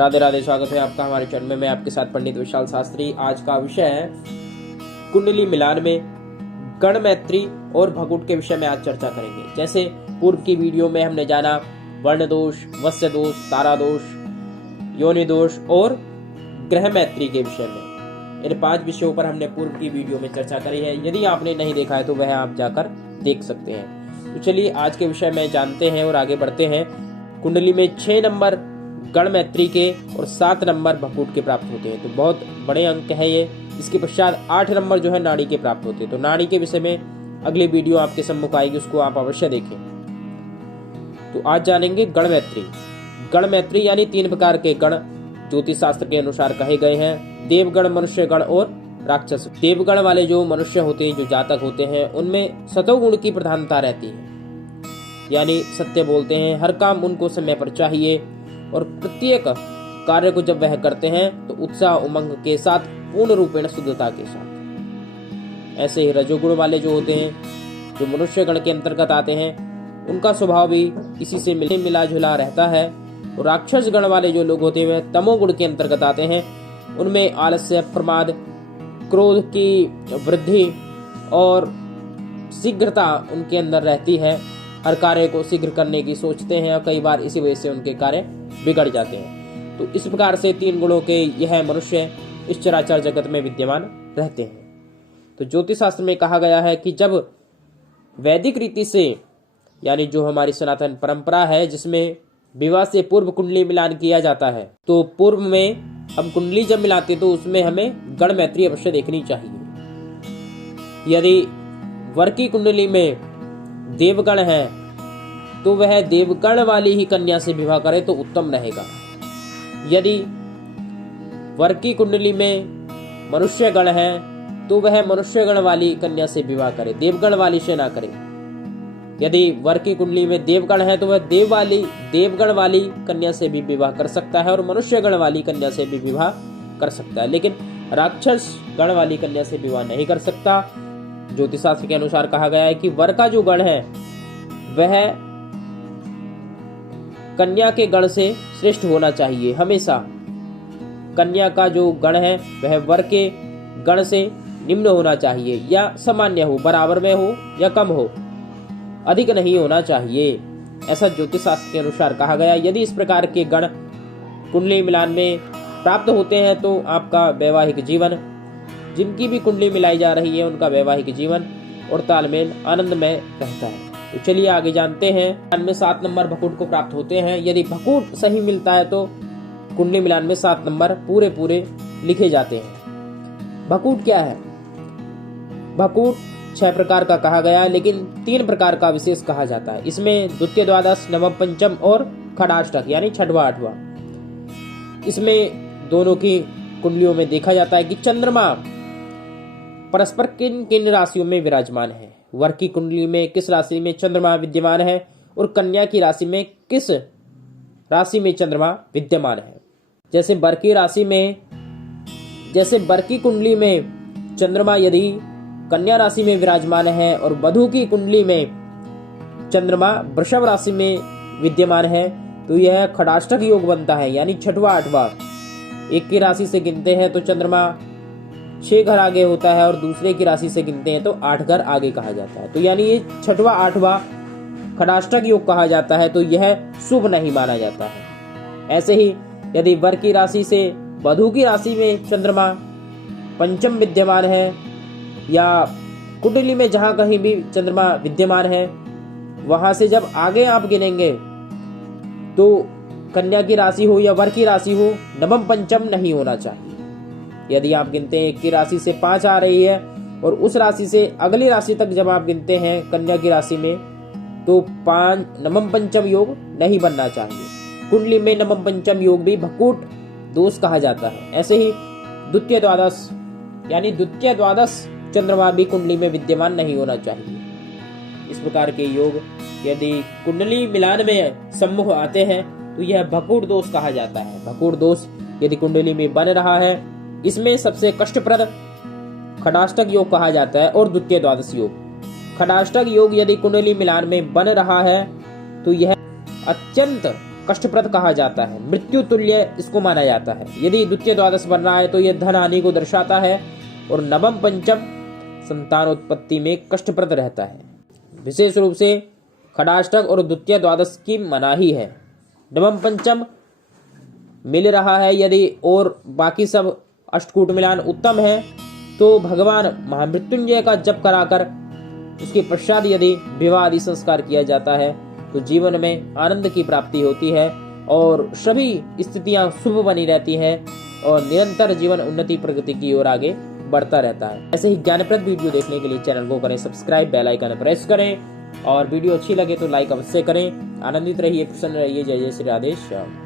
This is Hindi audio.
राधे राधे। स्वागत है आपका हमारे चैनल में। मैं आपके साथ पंडित विशाल शास्त्री। आज का विषय है कुंडली मिलान में गण मैत्री और भकूट के विषय में आज चर्चा करेंगे। जैसे पूर्व की वीडियो में हमने जाना वर्ण दोष, वस्य दोष, तारा दोष, योनि दोष और ग्रह मैत्री के विषय में। इन 5 विषयों पर हमने पूर्व की वीडियो में चर्चा करी है। यदि आपने नहीं देखा है तो वह आप जाकर देख सकते हैं। तो चलिए आज के विषय में जानते हैं और आगे बढ़ते हैं। कुंडली में 6 नंबर गण मैत्री के और 7 नंबर भकूट के प्राप्त होते हैं, तो बहुत बड़े अंक है ये। इसके पश्चात 8 नंबर जो है नाड़ी के प्राप्त होते हैं। तो नाड़ी के विषय में अगली वीडियो आपके सम्मुख आएगी, उसको आप अवश्य देखें। तो आज जानेंगे गण मैत्री। गण मैत्री यानी 3 प्रकार के गण ज्योतिष शास्त्र के अनुसार कहे गए हैं: देवगण, मनुष्य गण और राक्षस। देवगण वाले जो मनुष्य होते हैं, जो जातक होते हैं, उनमें सतोगुण की प्रधानता रहती है, यानी सत्य बोलते हैं, हर काम उनको समय पर चाहिए और प्रत्येक कार्य को जब वह करते हैं तो उत्साह उमंग के साथ, पूर्ण रूपेण शुद्धता के साथ। ऐसे ही रजोगुण वाले जो होते हैं, जो मनुष्य गण के अंतर्गत आते हैं, उनका स्वभाव भी इसी से मिला जुला रहता है। और राक्षस गण वाले जो लोग होते हैं तमोगुण के अंतर्गत आते हैं। उनमें आलस्य, प्रमाद, क्रोध की वृद्धि और शीघ्रता उनके अंदर रहती है। हर कार्य को शीघ्र करने की सोचते हैं और कई बार इसी वजह से उनके कार्य बिगड़ जाते हैं। तो इस प्रकार से 3 गुणों के यह मनुष्य इस चराचर जगत में विद्यमान रहते हैं। तो ज्योतिष शास्त्र में कहा गया है कि जब वैदिक रीति से, यानी जो हमारी सनातन परंपरा है, जिसमें विवाह से पूर्व कुंडली मिलान किया जाता है, तो पूर्व में हम कुंडली जब मिलाते तो उसमें हमें गण मैत्री अवश्य देखनी चाहिए। यदि वर की कुंडली में देवगण है तो वह देवगण वाली ही कन्या से विवाह करे तो उत्तम रहेगा। यदि वर की कुंडली में मनुष्य गण है तो वह मनुष्य गण वाली कन्या से विवाह करे, देवगण वाली से ना करे। यदि वर की कुंडली में देवगण है तो वह देवगण वाली कन्या से भी विवाह कर सकता है और मनुष्य गण वाली कन्या से भी विवाह कर सकता है, लेकिन राक्षस गण वाली कन्या से विवाह नहीं कर सकता। ज्योतिष शास्त्र के अनुसार कहा गया है कि वर का जो गण है वह कन्या के गण से श्रेष्ठ होना चाहिए। हमेशा कन्या का जो गण है वह वर के गण से निम्न होना चाहिए, या सामान्य हो, बराबर में हो या कम हो, अधिक नहीं होना चाहिए। ऐसा ज्योतिष शास्त्र के अनुसार कहा गया। यदि इस प्रकार के गण कुंडली मिलान में प्राप्त होते हैं तो आपका वैवाहिक जीवन, जिनकी भी कुंडली मिलाई जा रही है, उनका वैवाहिक जीवन और तालमेल आनंदमय रहता है। तो चलिए आगे जानते हैं। मिलान में 7 नंबर भकूट को प्राप्त होते हैं। यदि भकूट सही मिलता है तो कुंडली मिलान में 7 नंबर पूरे लिखे जाते हैं। भकूट क्या है? भकूट 6 प्रकार का कहा गया है, लेकिन 3 प्रकार का विशेष कहा जाता है। इसमें द्वितीय, द्वादश, नवम, पंचम और खडाष्टक यानी 6वां 8वां। इसमें दोनों की कुंडलियों में देखा जाता है कि चंद्रमा परस्पर किन किन राशियों में विराजमान है। वर की कुंडली में किस राशि में चंद्रमा विद्यमान है और कन्या की राशि में किस राशि में चंद्रमा विद्यमान है। जैसे वर की कुंडली में चंद्रमा यदि कन्या राशि में विराजमान है और वधू की कुंडली में चंद्रमा वृषभ राशि में विद्यमान है, तो यह खडाष्टक योग बनता है, यानी 6वां 8वां। एक की राशि से गिनते हैं तो चंद्रमा 6 घर आगे होता है और दूसरे की राशि से गिनते हैं तो 8 घर आगे कहा जाता है। तो यानी ये 6वां 8वां खडाष्टक योग कहा जाता है, तो यह शुभ नहीं माना जाता है। ऐसे ही यदि वर की राशि से वधू की राशि में चंद्रमा पंचम विद्यमान है, या कुंडली में जहां कहीं भी चंद्रमा विद्यमान है, वहां से जब आगे आप गिनेंगे तो कन्या की राशि हो या वर की राशि हो, नवम पंचम नहीं होना चाहिए। यदि आप गिनते हैं 1 की राशि से 5 आ रही है और उस राशि से अगली राशि तक जब आप गिनते हैं कन्या की राशि में, तो 5 नवम पंचम योग नहीं बनना चाहिए। कुंडली में नवम पंचम योग भी भकूट दोष कहा जाता है। ऐसे ही द्वितीय द्वादश यानी द्वितीय द्वादश चंद्रमा भी कुंडली में विद्यमान नहीं होना चाहिए। इस प्रकार के योग यदि कुंडली मिलान में सम्मुख आते हैं तो यह भकूट दोष कहा जाता है। भकूट दोष यदि कुंडली में बन रहा है, इसमें सबसे कष्टप्रद खडाष्टक योग कहा जाता है और द्वितीय द्वादश योग। खडाष्टक योग यदि कुंडली मिलान में बन रहा है तो यह अत्यंत कष्टप्रद कहा जाता है, मृत्यु तुल्य इसको माना जाता है। यदि द्वितीय द्वादश बन रहा है तो यह धन हानि को दर्शाता है और नवम पंचम संतानोत्पत्ति में कष्टप्रद रहता है। विशेष रूप से खडाष्टक और द्वितीय द्वादश की मनाही है। नवम पंचम मिल रहा है यदि और बाकी सब अष्टकूट मिलान उत्तम है तो भगवान महामृत्युंजय का जप कराकर उसके पश्चात यदि विवाह आदि संस्कार किया जाता है तो जीवन में आनंद की प्राप्ति होती है और सभी स्थितियां शुभ बनी रहती हैं और निरंतर जीवन उन्नति प्रगति की ओर आगे बढ़ता रहता है। ऐसे ही ज्ञानप्रद वीडियो देखने के लिए चैनल को करें सब्सक्राइब, बेल आइकन प्रेस करें और वीडियो अच्छी लगे तो लाइक अवश्य करें। आनंदित रहिए, प्रसन्न रहिए। जय जय श्री राधे श्याम।